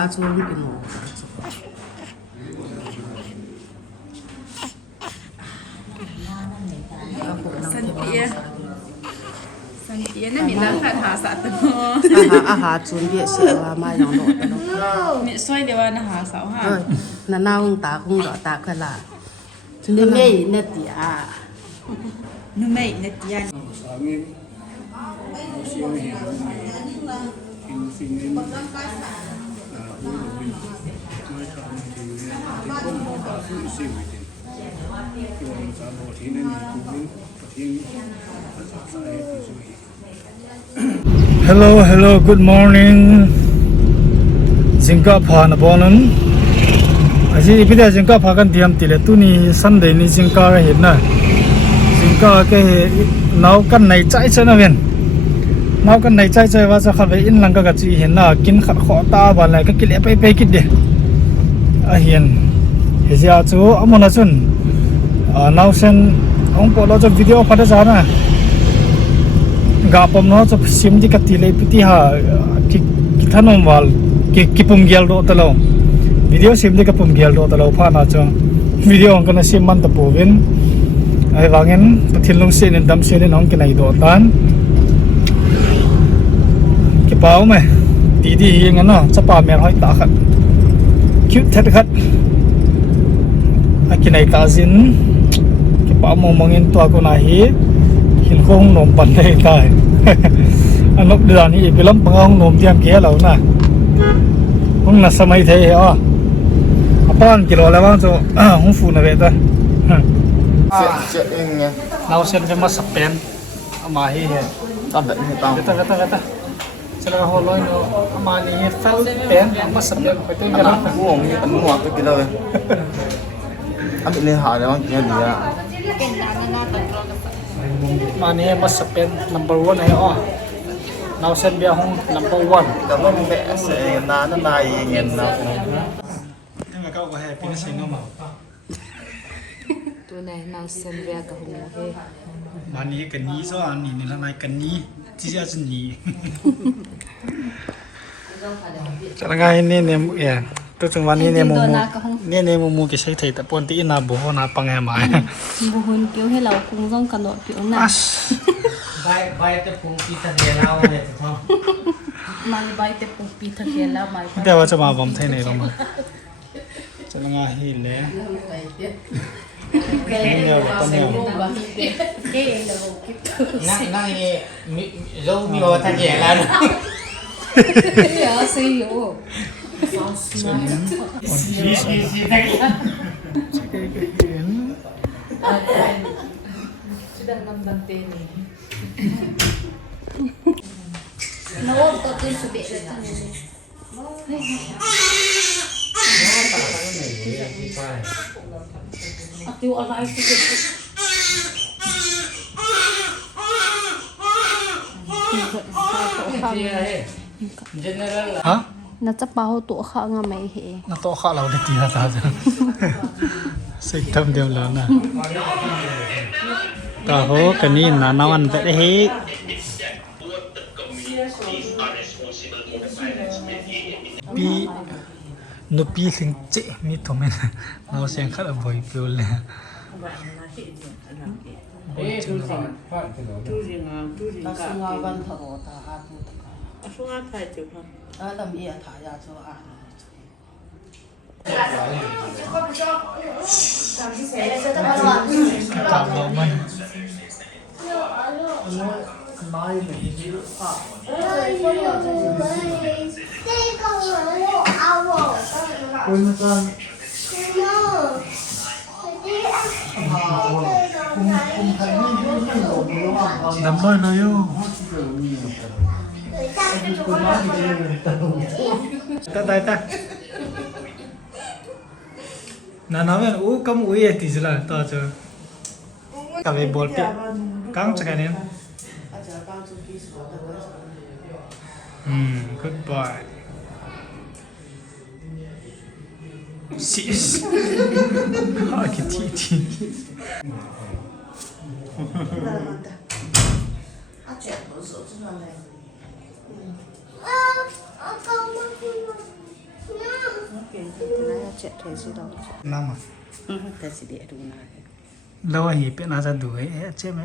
啥做你给弄？Santia na milang hasa to. Aha chuẩn bị sẽ là mai yang nọ đó. Ni soi dewa na hasa ha. Na nào ta không rõ ta cái là. Ni mei na tia. Nu mai na tia. Hello, good morning. Chapa na bonon. Aji ipida Chapa kan diam tile tu ni Sunday ni Chapa ka hin na. Chapa ke nau kan nai chai chai na ven. Nau kan nai chai chai wa cha khat ve in lang ka chi hin na kin khat kho ta ba lai ka kile pe kit de. A hian he ja chu amona chun nau sen ong po lo cho video phata ja na. Gapom no cho sim di katile piti ha ki thanom wal ki pum gel do talo video sim di ka pum gel do talo pha na cho video ong kana sim man ta povin ai wangen pathin long se nen dam se nen ong kinai do tan ki pau me ti di hi ngano chapa mer hoi ta khat cute that khat a kinai ta zin ki pau mongin to ko na hi hin khong nom pan dei tai anok ดือนนี้ไปล้มปังองนมเตรียมเกี้ยแล้วนะห้องน่ะสมัยเทอ๋อป้อนกิโลแล้วว่าจะห้องฟูนะเว้ยตัวเจ็ดเองไงเราเซ็นจะมาสเปนเอามาให้เห็นตอนแบบนี้ต้องกระจะเราหัวลอยเนาะเอามานี่เฟลเปนเอามาสเปนไปตัวกันนะหัวมีอันหัวตัวกิโลเลยอันนี้หาแล้วกินดีอ่ะมานี่มาสเปน number 1ไอ้อ๋อเราเส้นเบียร์ห้อง number 1แต่ว่าแม่เสียนานนายเงินเรานี่มันก็ว่าแฮปปี้นะสิน้องมาตัวไหนเราเส้นเบียร์กับหัวเฮมานี้กันนี้ซะอันนี้ละนายกันนี้ที่จะจะนี้จะละไงนี่เนี่ยเอ๋ตัวจังวันนี้เนี่ยมูกี่ใช้ไทยแต่ปนที่นาบุหนาปังแหมายบุหุนเกี่ยวให้เราคงต้องกันหนอเกี่ยวหน้าใบจะปรุงปีทะเลเราเนี่ยถูกต้องมันใบจะปรุงปีทะเลแล้วไหมแต่ว่าจะมาบอมไทยไหนเรามาจะละไงเห็นแล้วเนี่ยต้นเนี่ยนั่งนี่เรามีว่าทะเลแล้วเดี๋ยวสิโอsudah 6 bantai ni. Nawag to din sa bilet ni. Ati wala ay sige. General. Ha? น่าจะเป่าตัวข้างไม่เห็น น่าโตข้าเราได้ตีตาจังสิทำเดียวแล้วนะต่อโหกันนี่น่านอนแต่เฮ้ปีนุปีสิงเจมีตัวมันเราเสียงขัดบ่อยเปลี่ยนเลยเรามีอะไรถ่ายาชัวอ่ะจับเราไหมดำเลยเลยอยู่ta na na men u kam u ye ti jala ta cha ka ve bol pe kang cha ne goodbye sis ha ki ti Chết thế gì đâu. Năm à? Ta sẽ để đủ này. Lâu thì biết là ra đủ ấy, chết mẹ.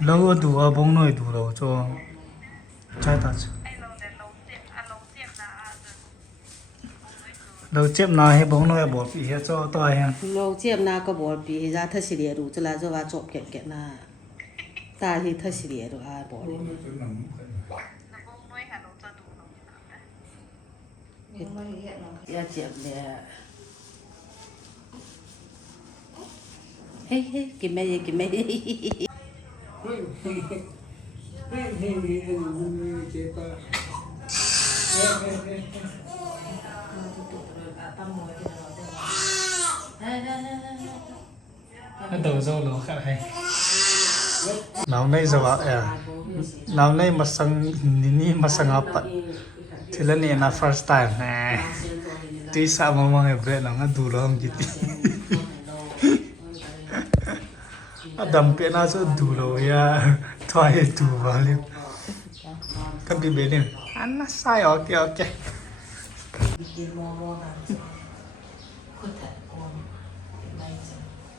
Lâu đủ ở bông nồi đủ đâu cho trái ta chứ. Lâu chết nào hay bông nồi bỏ bị hết cho tôi ha. Lâu chết nào có bỏ bị ra ta sẽ để đủ cho là cho vào chụp kẹt na. Ta thì ta sẽ để đủ à bỏ đi. Ya chết nè. Hey, give me. Nó đầu dâu nó khá hay. Nào nay giờ bảo à, nào nay mà sang nini mà sang apa, thì lần này là first time nè. Tuy sao mà mọi người biết là nó đủ lắm chứ. Đầm biển nó sẽ đủ rồi à, thôi đủ vào liền. Các bạn biết đi, anh nó sai ok.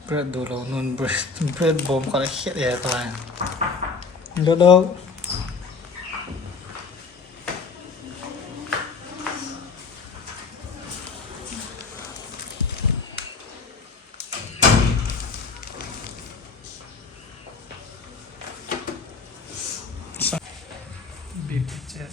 Bread đủ rồi, nun bread bom có thể hết vậy thôi. Đâu. Big jet.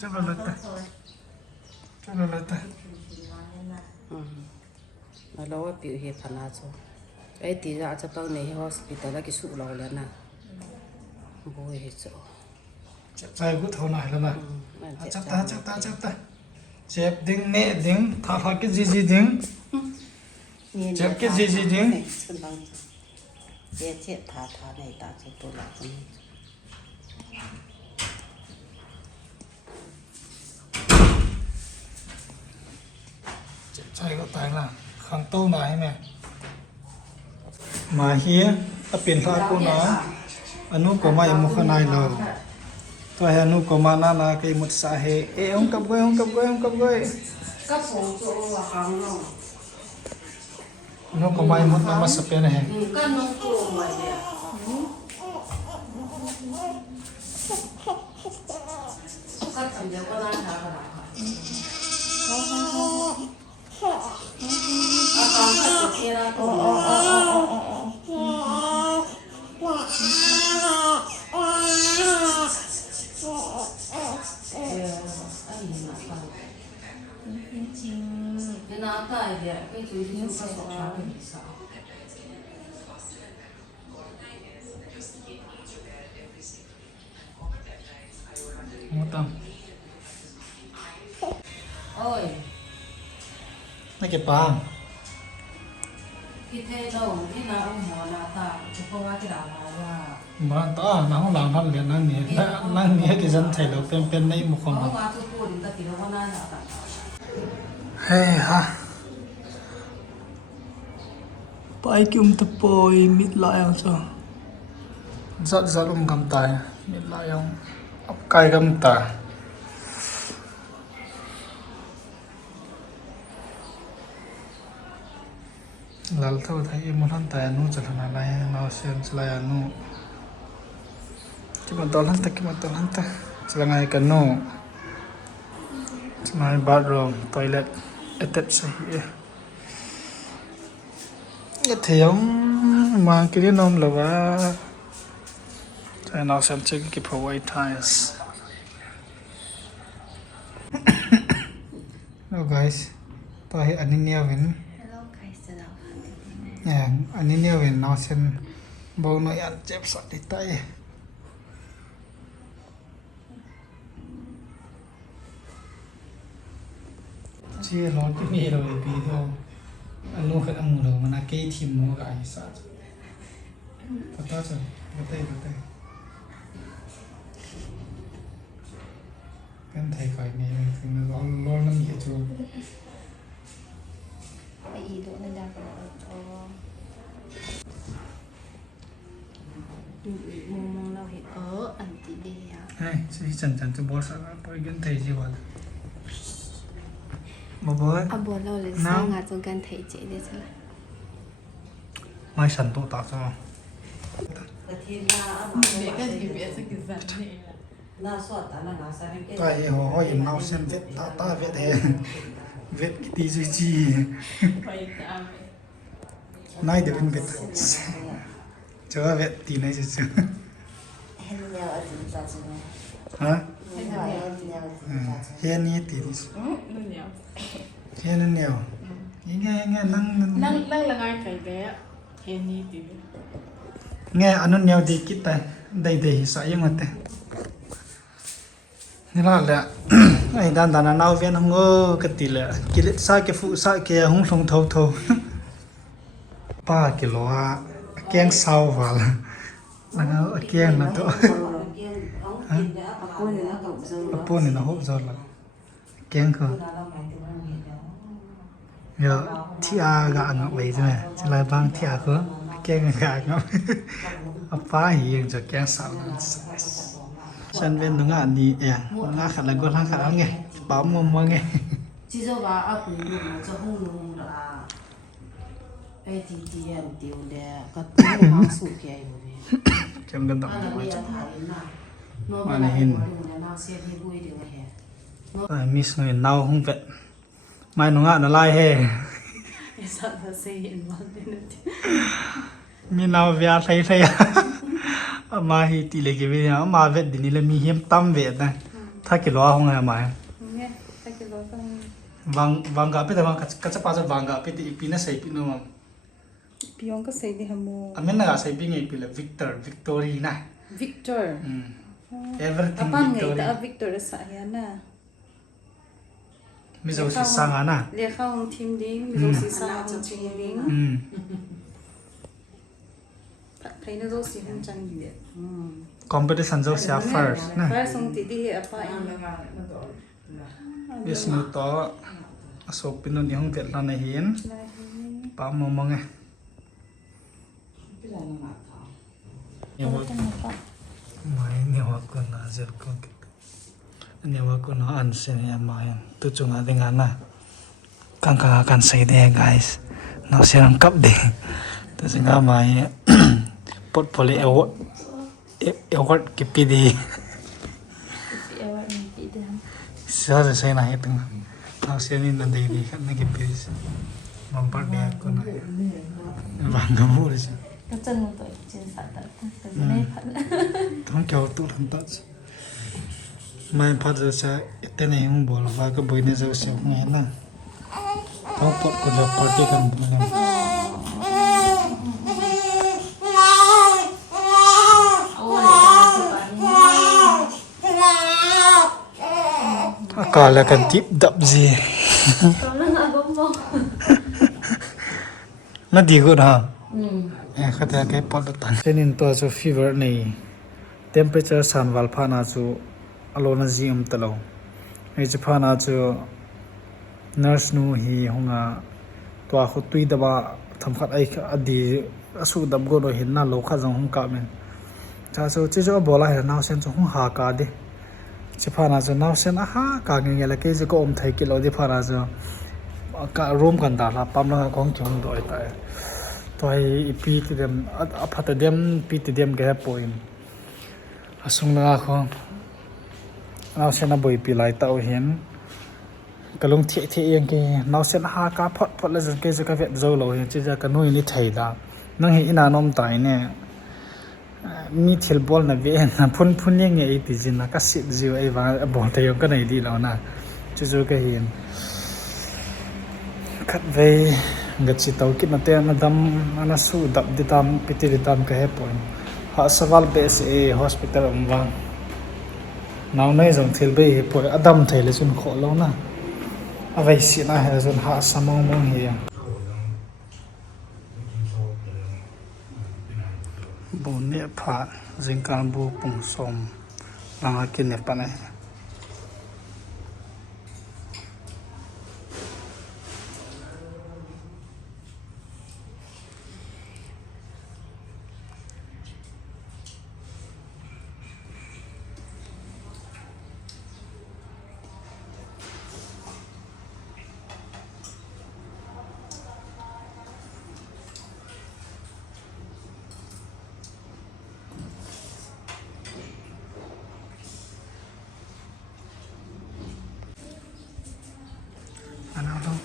Chấp lời ta. Mà lâu biểu hiện phản là cho. Ấy tí ra cho bao này hospital là cái sụ lâu lên nè. Bôi hết rồi. Chấp tay của thầu này luôn nè. Chấp ta. Chép đinh nè đinh, thả cái gì đinh. Chép cái gì đinh. Chép thả này ta cho tôi lại cho mình. Chép tay của tay là kháng tô này mẹ. Mà hía, ta biển pha cô nó. Anu có mai một cái này rồi. Tôi anu có mà na cái một xã hệ. Ê không cặp gơi. Các phố chỗ là kháng không? Nó có mai một nó mà sập này. Các nó chỗ ngoài này. Các thằng đều có lan thả vào đó. Các thằng kia ra拿带点，被主题是手上很少。Một tầm. Ôi. Này cái băng. Cái thế đâu, cái nào ông họ là ta, chứ không ai cái nào là. Mà ta nó không làm thân liền năng nhé cái dân thầy đầu pen này một con. Ông qua tôi cô đến ta thì nó không ai nào ta. Hey ha. Pai tập bôi mít lại không sao? Rất cầm tay mít lại không? Ốc cay cầm tay. Lalu tahu tadi imunan tayanu jalan lain nausian selayanu. Kita tolong tak selangai kanu. Selangai bathroom, toilet, attached sahih. Ya thiong mang cái nom là ba. Saya nausian cek kipah white tiles. Hello guys, tahu ani niawin. Anh ấy nhiều về nó xem bầu nó ăn chép sạch đi tay chia nó cái gì rồi bị thôi anh nuôi cái ăn rồi mà là cây thì mua cái sạch bắt tay rồi bắt tay กันไทยไก่นี่คือมันร้อนน้ำเหี้ยจู ไปอีตัวนั่นดาก็อ๋อดูอีกมองเราเห็นอันติเดีย เฮ้ยสิฉันจะบอกสักไปกันไทยจีวันมาบอก อ่ะบัวเราเลยสร้างงานจนกันไทยเจ๊ได้ใช่ไหม ไม่ฉันตัวตาจ้ะ กระเทียมนาเอามา เด็กก็ทีเบียสักกี่สันนี่ นาสดอันนั้นนาใส่เป็น ตาหัวห้อยน้ำเส้นเวทตาเวทเฮเวทกิติจี ไปตาม นายเดี๋ยวเป็นเวทเจอเวทตีนายจะเจอ เห็นแล้วอาจจะจะ ฮะ เห็นแล้วแล้วจะ เฮียนี่ตีดิ นั่นเดียว เฮียนั่นเดียวยังไงนั่ง ละไงไก่แก่เห็นนี่ติ ไงอันนั้นเดียวดีกิตแต่ได้สายยังไงแต่นี่ละแหละไอ้ด้านนั้นเอาเวียนหงกติเลยกิเลสาเกฟุสาเกหงทงเท่าป้ากิโลฮะแกงเศร้าว่ะแล้วก็แกงนั่นตัวปุ่นนี่นะฮุบจอดละแกงคือเดี๋ยวที่อากะงับไว้ใช่ไหมจะไรบ้างที่อาคือแกงกะงับเอาป้าหิงจะแกงเศร้าฉันเป็นตรงงานนี้เองงานขัดแล้วก็ทางขัดเอาไงปั๊มมังไง 其实吧，阿公用这红龙的啊，哎，弟弟也丢的，个多好数给有的。 จำกันต่อ 阿拉 ไป 不要他的那，我 มา 们 ใน 那 หิน 用的那些的不一定的很。 มิสหน่อยเน่าห้องเป็ดไม่หนุ่งอ่ะน่าไล่เฮ ไอ้สัตว์เสียนมันเลยนะที่ มีเน่าเวียใส่มาฮีตีเล็กเวียมาเวทดินี่เลยมีเฮียมตั้มเวทนะถ้ากิโลห้องอะไรมา เนี่ยถ้ากิโลก็ วางกับไปแต่วางก็จะป้าจะวางกับไปที่อีพีน่ะใส่ปีนู้น พี่ยงก็ใส่ดิฮามู อันนั้นน่ะใส่ปีไงปีละวิกเตอร์วิกตอรีนะ วิกตอร์ everything apa ngai victory ta Victor sa yana มิโซซิซังอ่ะนะ le khang thim ding mi si sa chim ding ใครน่าจะสิหุ่นจังอยู่ competition จะเสีย first นะ ไปส่งติดีapa in บิสนุต่ออโศกเป็นนนท์ห้องเวทเราในเห็นป้ามองไงเนี่ยว่าไม่เนี่ยว่าคนน่าจะคนเนี่ยว่าคนอันเสียเนี่ยมาอย่างตุจุงอะไรงานน่ะกังกันใส่เด้ guys น่าเสียงกับเด้แต่สิ่งที่มาเนี่ยปดพอเลยเอวกิปดีเสียจะใส่ไหนตึงน่าเสียนี่นั่นดีครับนี่กิปดีมันปัดเดียคนน่ะบางก็พูดสิ ก็จังตัวจินสัตว์แต่ไม่พัน ต้องเกี่ยวตัวทันตัดไม่พัดจะใช้แต่ในห้องบอลว่าก็บอยเนี่ยจะเสียงไงนะต้องปดก็จะปาร์ตี้กันนะอากาศแล้วกันทิปดับซีตอนนั้นอารมณ์น่าดีกว่านะเขาจะแค่ปอดตันเช่นนี้ตัวจะฟีเวอร์นี่ temperature สันวัลพานาจูอารมณ์จีตลอดไอ้จะพานาจู nurse นูฮีหงาตัวเขาตุยดับทำขัดไอ้อดีสู้ดับก็โดยเห็นหน้าโลกข้าจงหงกามันจะจะบอกอะไรนะเส้นจงหงหากาดิจะพานาจูน่าเส้นหากาเงี้ยแล้วก็จะก็อมไทยกิโลดิพานาจูการร่วมกันตลาดปั๊มแล้วก็จงโดยแต่ตัวไอ้ปีติเดียมพัดเดียมปีติเดียมแกป่วยส่งแล้วก็เราเส้นบ่อยปีหลายเต่าเห็นก็ลงเที่ยเองแกเราเส้นหากาพอแล้วจะแกจะก็เวทโจเราเห็นจะกันนู่นนี่ไทยดานั่งเห็นอินานอมตายเนี่ยมีเทลบอลนะเวนนะพุ่นยังไงไอ้ติจินนะก็สิบจิวไอ้ว่าบอลไทยก็ไหนดีแล้วนะจู่ๆก็เห็นคัดไว้กัดสิตาวกินนั่นแต่นั่นดำนั่นสู้ดับดิตามพิธีดิตามก็ให้ป่วยหาสวาลเบสเอ hospital วางน้องในส่งเทลไปป่วยอดัมไทยเลยจนขอแล้วนะเอาไว้สินะให้จนหาสมองมองเหี้ยบุญเนี่ยผ่านจิงการบูปุ่งสมลากินเนี่ยปะเนี่ย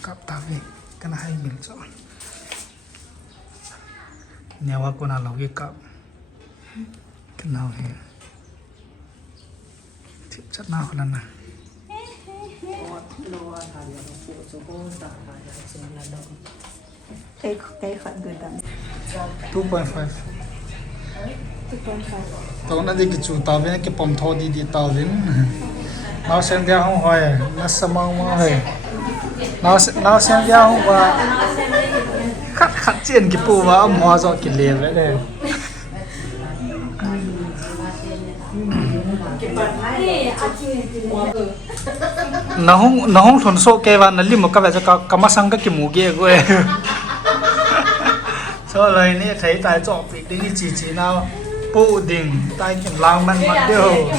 cặp tao đi cái này hay mình chọn nhà wa con nào lâu cái cặp cái nào thì chất nào lần này cây khẩn gửi đậm 2.5 tao nói đi cái chủ tao với cái bom thô đi tao đến nó xem ra không hoài nó sớm mong hoài nó xem ra không và khát chiến cái bùa và mua cho cái lề vậy đây nó không thuần số cái và nó lim một cái vậy cho cái mắt sang cái mũ kia của em cho lời này thấy tại chỗ bị đi chỉ nào bộ đình tại cái lang man mặt điều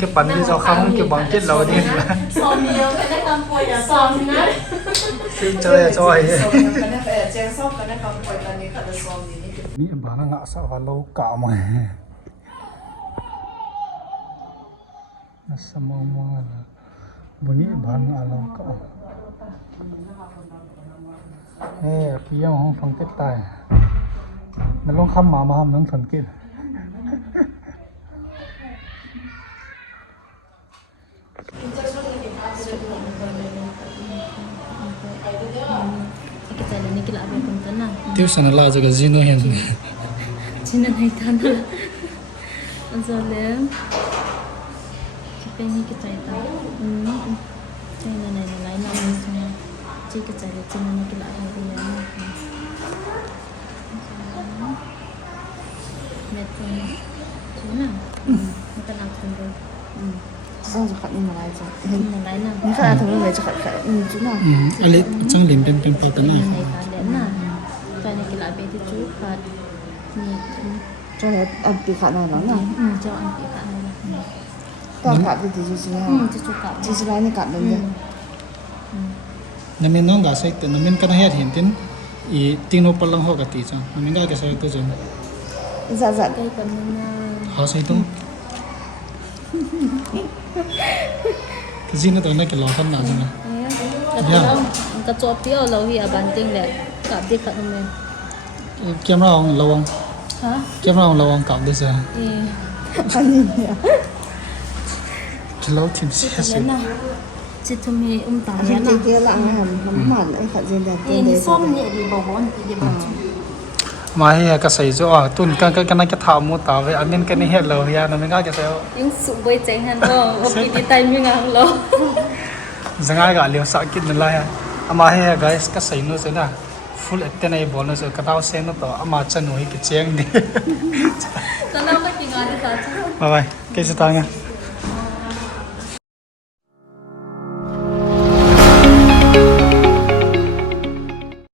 cái bắn đi cho không cái bằng kết lâu đi chơi chơiนี่บ้านงะสาวโลกามาสมองมันบุนี่บ้านงะโลกาพี่ยังห้องฟังเก็ตตายมันลงคำมาทำน้องสังเกตที่สันนิษฐานจะกับจีโน่เห็นจีโน่ให้ทันละอันนั้นเลยคิดเป็นนี่กิจใจตาใจในหลายน้ำมีส่วนจีกิจใจเลยจีโน่นี่กิจอะไรก็ยังเม็ดตัวนี้จีน่ะมันกำลังทำเลย上次看你们来着，你们来呢？你看他们来着看，知道？อะไรจังหลินเป็นปอตันนี่在那个那边的猪看，你这来按比卡那了呢？就按比看那了。到卡的就是那。这就搞。就是来那卡的呢。นั่นเป็นน้องกาเซ็กแต่นั่นเป็นกันให้เห็นตินอีติงโนปลังหอกติจังนั่นเป็นก็กาเซ็กตัวจัง咋？该跟那。好谁懂？cái gì nó tao nói cái lò khăn nào rồi cái chỗ tiêu lâu thì ở bàn tinh đấy cả đi cả hôm nay kem nào ông lâu không hả kem nào ông lâu không cạo đi giờ anh nhìn nhỉ cái lâu thêm xe xíu chị thầm thì tao nhá chị kia lặng hầm mặn ấy khẩn gì đẹp đi xóm nhẹ đi bảo bón đi bảo mà hay cái sấy cho tuần cái này cái thảo mua tao vậy anh nên cái này hết lâu ya nó mới ngay cái sấy những sự bơi chén hàng đó ok đi tay mình ngang lâu giờ ngay cả liều sạc kít nữa ya mà hay guys cái sấy nó sẽ là full cái này bỏ nó sẽ cái tao sen nó to mà chân nuôi cái chén đi tao nào cái gì ngon thì tao bye bye cái gì tao nha